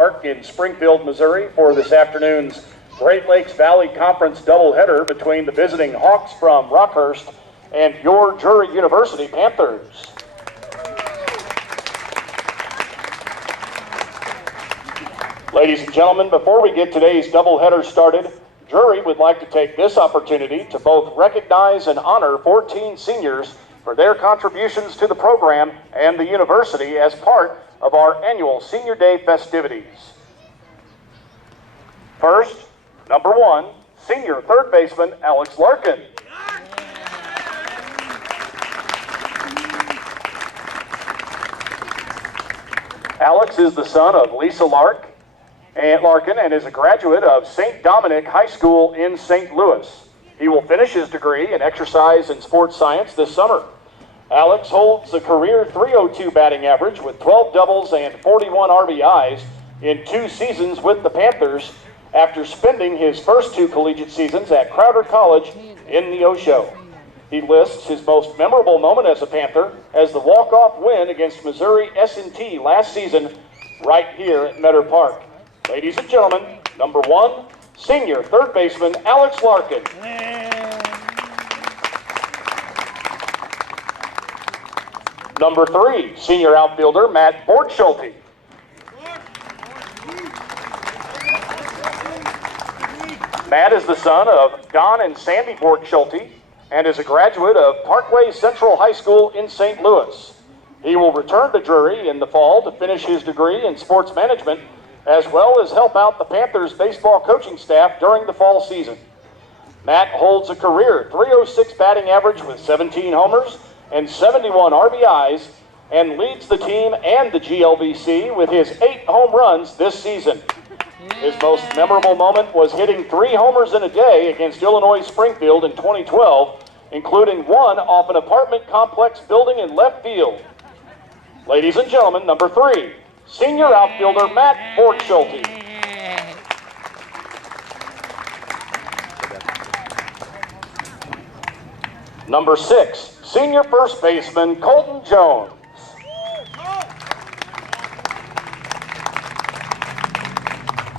Park in Springfield, Missouri for this afternoon's Great Lakes Valley Conference doubleheader between the visiting Hawks from Rockhurst and your Drury University Panthers. Ladies and gentlemen, before we get today's doubleheader started, Drury would like to take this opportunity to both recognize and honor 14 seniors for their contributions to the program and the university as part of our annual Senior Day festivities. First, number 1, senior third baseman Alex Larkin. Alex is the son of Lisa Larkin and is a graduate of St. Dominic High School in St. Louis. He will finish his degree in exercise and sports science this summer. Alex holds a career .302 batting average with 12 doubles and 41 RBIs in 2 seasons with the Panthers after spending his first 2 collegiate seasons at Crowder College in the Osho. He lists his most memorable moment as a Panther as the walk-off win against Missouri S&T last season right here at Metter Park. Ladies and gentlemen, number 1, senior third baseman Alex Larkin. Number 3, senior outfielder Matt Bortschulte. Matt is the son of Don and Sandy Bortschulte and is a graduate of Parkway Central High School in St. Louis. He will return to Drury in the fall to finish his degree in sports management, as well as help out the Panthers baseball coaching staff during the fall season. Matt holds a career .306 batting average with 17 homers and 71 RBIs and leads the team and the GLVC with his 8 home runs this season. His most memorable moment was hitting 3 homers in a day against Illinois Springfield in 2012, including 1 off an apartment complex building in left field. Ladies and gentlemen, number 3, senior outfielder Matt Bortschulte. Number 6, senior first baseman Colton Jones.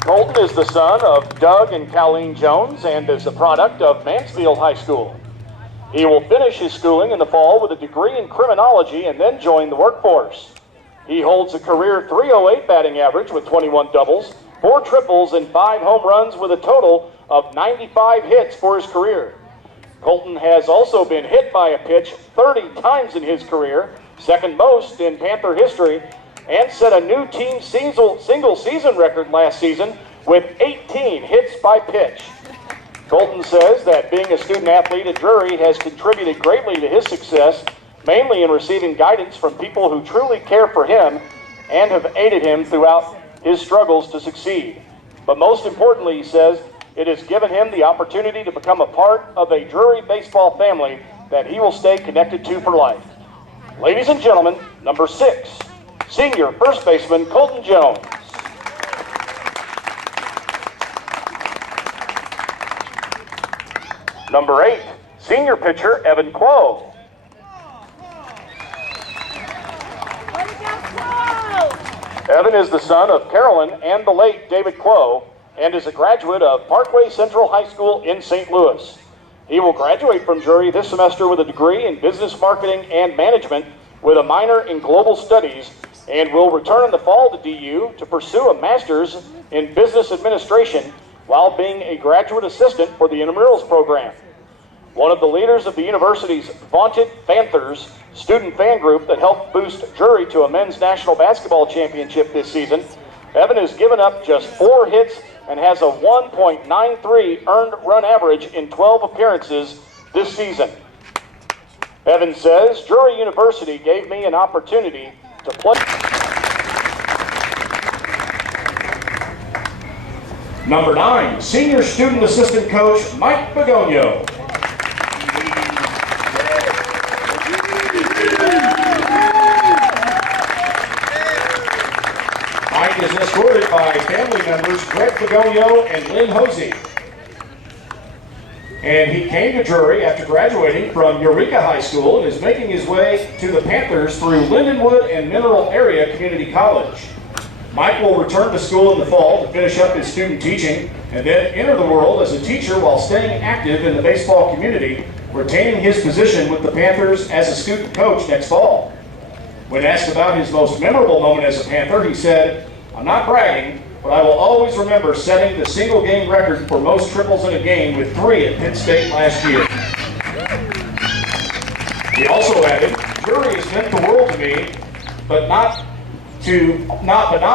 Colton is the son of Doug and Colleen Jones and is a product of Mansfield High School. He will finish his schooling in the fall with a degree in criminology and then join the workforce. He holds a career .308 batting average with 21 doubles, 4 triples, and 5 home runs with a total of 95 hits for his career. Colton has also been hit by a pitch 30 times in his career, second most in Panther history, and set a new team single season record last season with 18 hits by pitch. Colton says that being a student athlete at Drury has contributed greatly to his success, mainly in receiving guidance from people who truly care for him and have aided him throughout his struggles to succeed. But most importantly, he says, it has given him the opportunity to become a part of a Drury baseball family that he will stay connected to for life. Ladies and gentlemen, number 6, senior first baseman Colton Jones. Number 8, senior pitcher Evan Quo. Evan is the son of Carolyn and the late David Quo and is a graduate of Parkway Central High School in St. Louis. He will graduate from Drury this semester with a degree in business marketing and management with a minor in global studies and will return in the fall to DU to pursue a master's in business administration while being a graduate assistant for the intramurals program. One of the leaders of the university's vaunted Panthers student fan group that helped boost Drury to a men's national basketball championship this season, Evan has given up just 4 hits and has a 1.93 earned run average in 12 appearances this season. Evan says, Drury University gave me an opportunity to play. Number 9, senior student assistant coach Mike Begonio. Mike is escorted by family members Greg Begonio and Lynn Hosey. And he came to Drury after graduating from Eureka High School and is making his way to the Panthers through Lindenwood and Mineral Area Community College. Mike will return to school in the fall to finish up his student teaching and then enter the world as a teacher while staying active in the baseball community, retaining his position with the Panthers as a student coach next fall. When asked about his most memorable moment as a Panther, he said, "I'm not bragging, but I will always remember setting the single game record for most triples in a game with 3 at Penn State last year." He also added, "Drury has meant the world to me, but not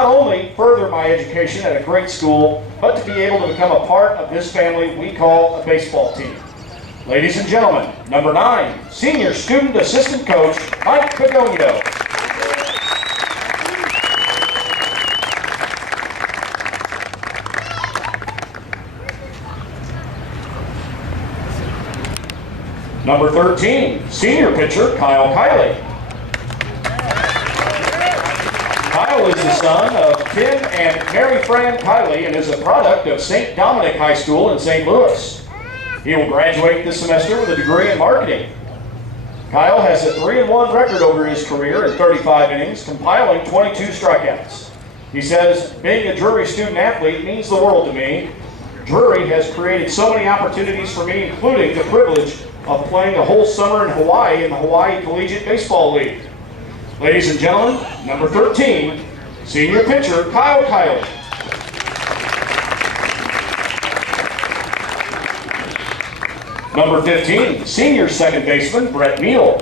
only further my education at a great school, but to be able to become a part of this family we call a baseball team." Ladies and gentlemen, number 9, Senior Student Assistant Coach, Mike Begonio. Number 13, Senior Pitcher, Kyle Kiley. Kyle is the son of Tim and Mary Fran Kiley and is a product of St. Dominic High School in St. Louis. He will graduate this semester with a degree in marketing. Kyle has a 3-1 record over his career in 35 innings, compiling 22 strikeouts. He says, "Being a Drury student athlete means the world to me. Drury has created so many opportunities for me, including the privilege of playing a whole summer in Hawaii in the Hawaii Collegiate Baseball League." Ladies and gentlemen, number 13, Senior Pitcher, Kyle Kiley. Number 15, Senior Second Baseman, Brett Neal.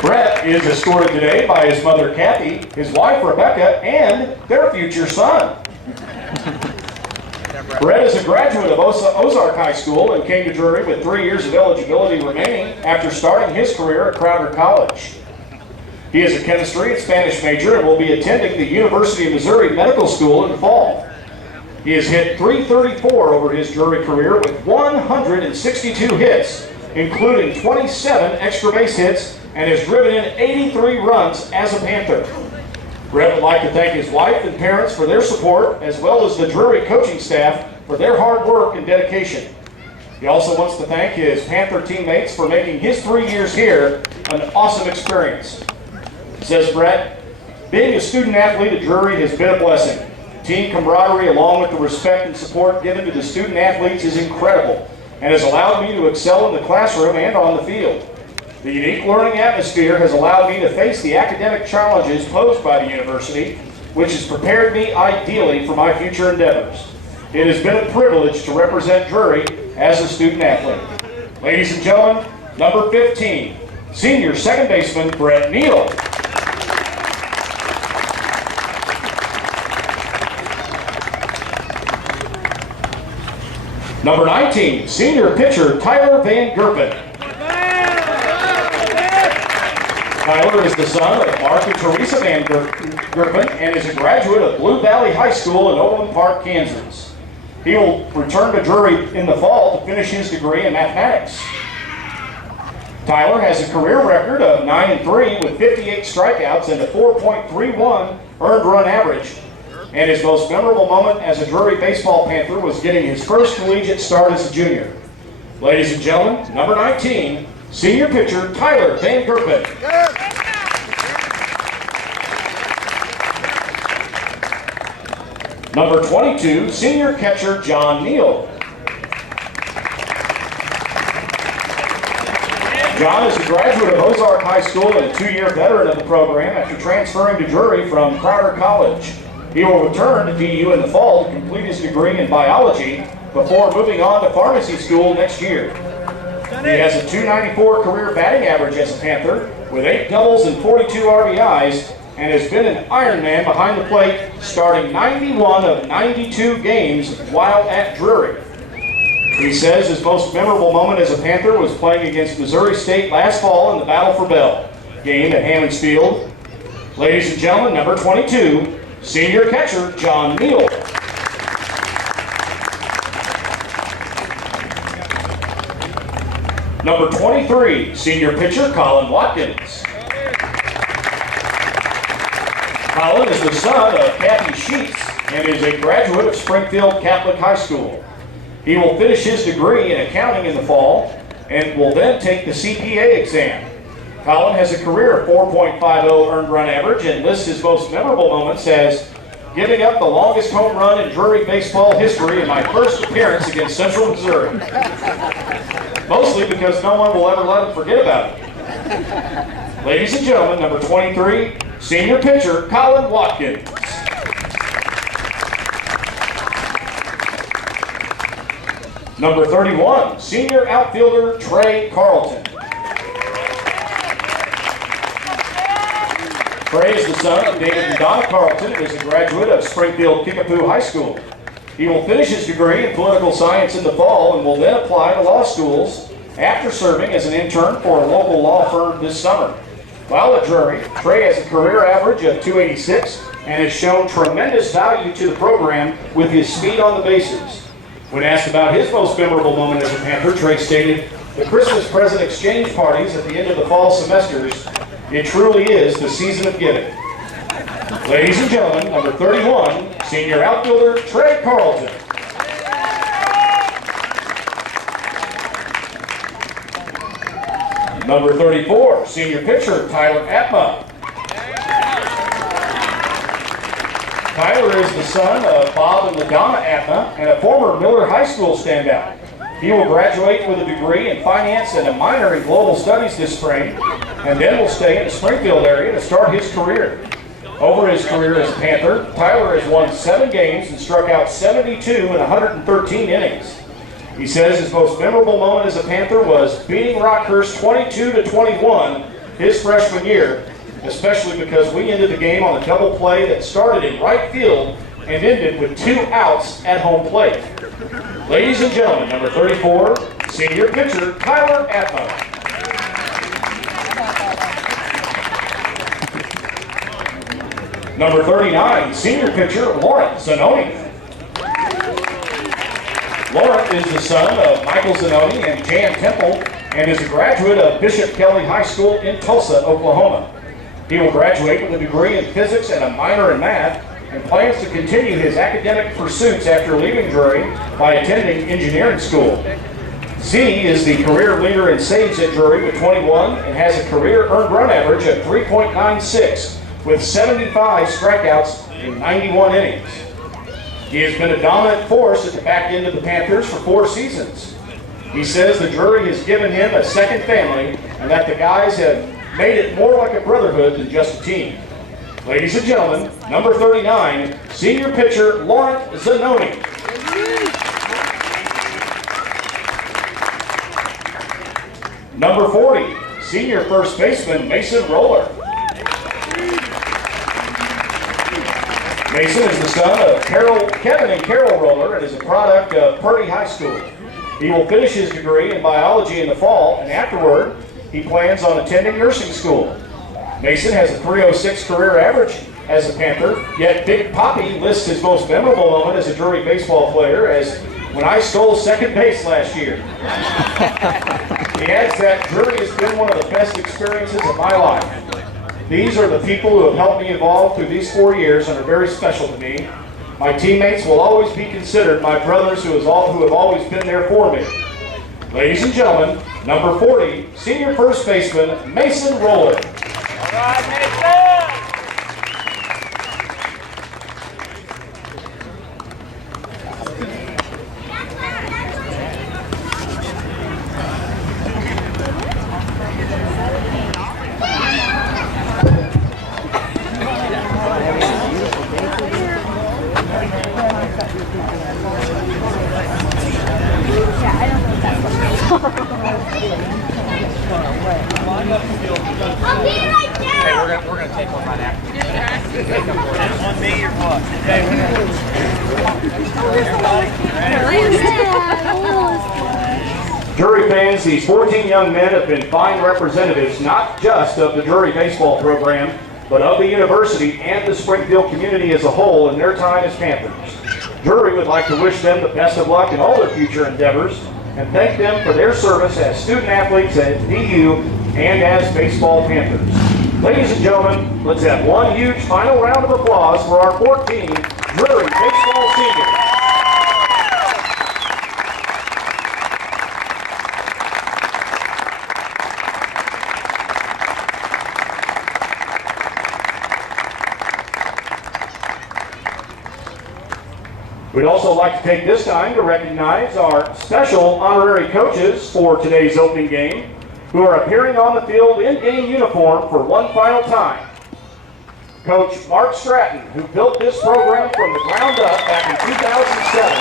Brett is escorted today by his mother, Kathy, his wife, Rebecca, and their future son. Brett is a graduate of Ozark High School and came to Drury with 3 years of eligibility remaining after starting his career at Crowder College. He is a chemistry and Spanish major and will be attending the University of Missouri Medical School in the fall. He has hit .334 over his Drury career with 162 hits, including 27 extra base hits, and has driven in 83 runs as a Panther. Brett would like to thank his wife and parents for their support, as well as the Drury coaching staff for their hard work and dedication. He also wants to thank his Panther teammates for making his 3 years here an awesome experience. Says Brett, "Being a student athlete at Drury has been a blessing. Team camaraderie, along with the respect and support given to the student athletes, is incredible and has allowed me to excel in the classroom and on the field. The unique learning atmosphere has allowed me to face the academic challenges posed by the university, which has prepared me ideally for my future endeavors. It has been a privilege to represent Drury as a student athlete." Ladies and gentlemen, number 15, Senior Second Baseman, Brett Neal. Number 19, Senior Pitcher, Tyler Van Gerpen. Tyler is the son of Mark and Teresa Van Gerpen and is a graduate of Blue Valley High School in Overland Park, Kansas. He will return to Drury in the fall to finish his degree in mathematics. Tyler has a career record of 9-3 with 58 strikeouts and a 4.31 earned run average. And his most memorable moment as a Drury baseball Panther was getting his first collegiate start as a junior. Ladies and gentlemen, number 19, Senior Pitcher, Tyler Van Gerpen. Number 22, Senior Catcher, John Neal. John is a graduate of Ozark High School and a 2-year veteran of the program after transferring to Drury from Crowder College. He will return to DU in the fall to complete his degree in biology before moving on to pharmacy school next year. He has a .294 career batting average as a Panther with 8 doubles and 42 RBIs and has been an Ironman behind the plate, starting 91 of 92 games while at Drury. He says his most memorable moment as a Panther was playing against Missouri State last fall in the Battle for Bell game at Hammons Field. Ladies and gentlemen, number 22, Senior Catcher, John Neal. Number 23, Senior Pitcher, Colin Watkins. Colin is the son of Kathy Sheets and is a graduate of Springfield Catholic High School. He will finish his degree in accounting in the fall and will then take the CPA exam. Colin has a career 4.50 earned run average and lists his most memorable moments as giving up the longest home run in Drury baseball history in my first appearance against Central Missouri. Mostly because no one will ever let him forget about it. Ladies and gentlemen, number 23, senior pitcher Colin Watkins. Number 31, senior outfielder Trey Carlton. Trey is the son of David and Donna Carlton and is a graduate of Springfield Kickapoo High School. He will finish his degree in political science in the fall and will then apply to law schools after serving as an intern for a local law firm this summer. While at Drury, Trey has a career average of 286 and has shown tremendous value to the program with his speed on the bases. When asked about his most memorable moment as a Panther, Trey stated, "The Christmas present exchange parties at the end of the fall semesters, it truly is the season of giving." Ladies and gentlemen, number 31, senior outfielder Trey Carlton. Number 34, senior pitcher Tyler Atma. Tyler is the son of Bob and LaDonna Atma and a former Miller High School standout. He will graduate with a degree in finance and a minor in global studies this spring, and then will stay in the Springfield area to start his career. Over his career as a Panther, Tyler has won 7 games and struck out 72 in 113 innings. He says his most memorable moment as a Panther was beating Rockhurst 22-21 his freshman year, especially because we ended the game on a double play that started in right field and ended with 2 outs at home plate. Ladies and gentlemen, number 34, senior pitcher Tyler Atma. Number 39, senior pitcher Laurent Zanoni. Laurent is the son of Michael Zanoni and Jan Temple and is a graduate of Bishop Kelly High School in Tulsa, Oklahoma. He will graduate with a degree in physics and a minor in math and plans to continue his academic pursuits after leaving Drury by attending engineering school. Z is the career leader in saves at Drury with 21 and has a career earned run average of 3.96 with 75 strikeouts in 91 innings. He has been a dominant force at the back end of the Panthers for 4 seasons. He says the Drury has given him a second family and that the guys have made it more like a brotherhood than just a team. Ladies and gentlemen, number 39, senior pitcher Laurent Zanoni. Number 40, senior first baseman Mason Roller. Mason is the son of Kevin and Carol Roller and is a product of Purdy High School. He will finish his degree in biology in the fall, and afterward, he plans on attending nursing school. Mason has a 306 career average as a Panther, yet Big Poppy lists his most memorable moment as a Drury baseball player as when I stole second base last year. He adds that Drury has been one of the best experiences of my life. These are the people who have helped me evolve through these 4 years and are very special to me. My teammates will always be considered my brothers who have always been there for me. Ladies and gentlemen, number 40, senior first baseman Mason Roller. All right, Mason! Hey, we're gonna take one right after. On me or what? Drury fans, these 14 young men have been fine representatives not just of the Drury baseball program, but of the university and the Springfield community as a whole in their time as Panthers. Drury would like to wish them the best of luck in all their future endeavors and thank them for their service as student athletes at DU and as baseball Panthers. Ladies and gentlemen, let's have one huge final round of applause for our 14 Drury baseball seniors. We'd also like to take this time to recognize our special honorary coaches for today's opening game, who are appearing on the field in game uniform for one final time. Coach Mark Stratton, who built this program from the ground up back in 2007,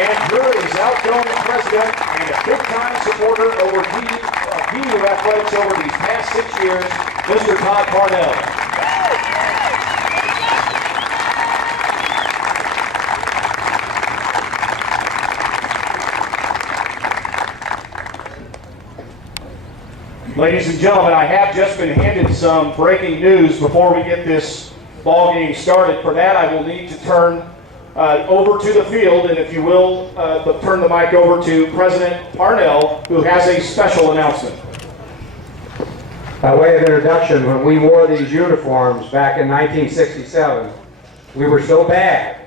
and Drury's outgoing president and a big-time supporter over BU athletics over these past 6 years, Mr. Todd Parnell. Ladies and gentlemen, I have just been handed some breaking news before we get this ball game started. For that, I will need to turn over to the field, and if you will, turn the mic over to President Parnell, who has a special announcement. By way of introduction, when we wore these uniforms back in 1967, we were so bad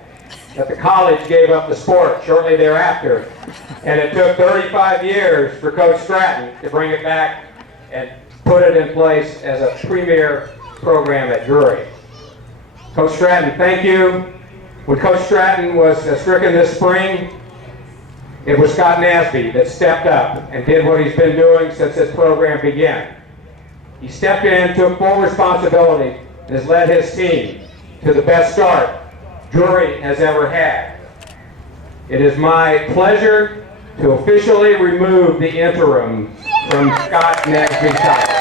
that the college gave up the sport shortly thereafter, and it took 35 years for Coach Stratton to bring it back and put it in place as a premier program at Drury. Coach Stratton, thank you. When Coach Stratton was stricken this spring, it was Scott Nasby that stepped up and did what he's been doing since this program began. He stepped in, took full responsibility, and has led his team to the best start Drury has ever had. It is my pleasure to officially remove the interim from Scott Nasby's title.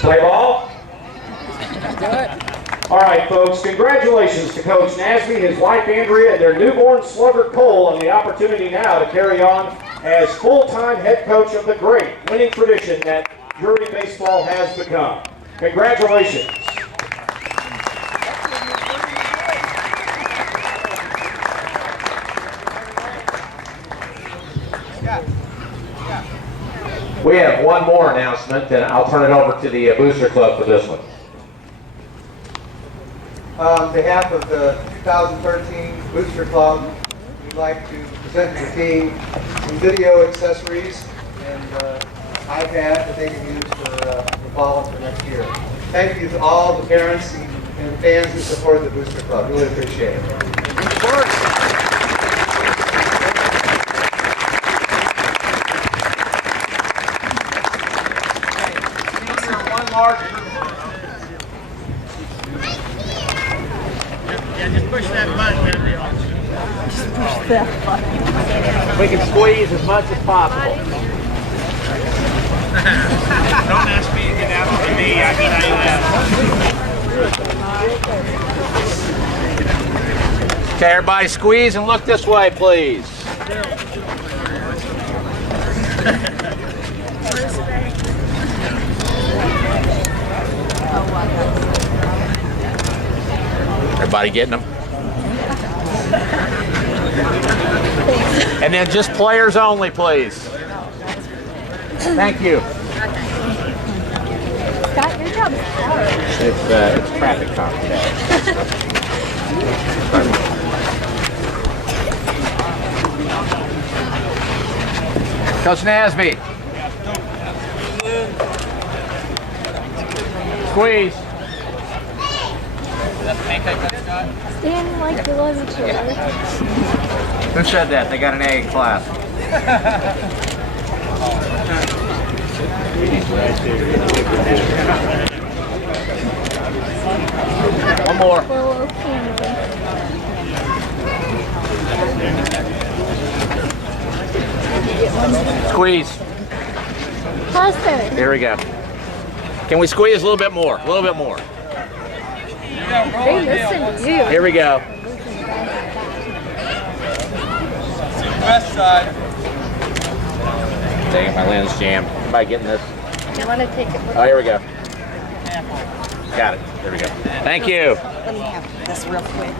Play ball? All right, folks, congratulations to Coach Nasby, his wife Andrea, and their newborn slugger Cole on the opportunity now to carry on as full-time head coach of the great winning tradition that Drury baseball has become. Congratulations. We have one more announcement, and I'll turn it over to the Booster Club for this one. On behalf of the 2013 Booster Club, we'd like to present to the team some video accessories and iPad that they can use for the fall and for next year. Thank you to all the parents and fans who support the Booster Club. Really appreciate it. Yeah, just push that button. Just push that button. We can squeeze as much as possible. Don't ask me to get out on the knee. I can Okay, everybody squeeze and look this way, please. Everybody getting them? And then just players only, please. Thank you. Scott, your job is hard. It's traffic today. Coach Nasby. Squeeze. Stand like below each other. Who said that? They got an A in class. One more. Below camera. Squeeze. Closer. Here we go. Can we squeeze a little bit more? A little bit more. They listen to you. Here we go. West side. Dang it, my lens jammed. Everybody getting this? You want to take it with Oh, here we go. Got it. There we go. Thank you. Let me have this real quick.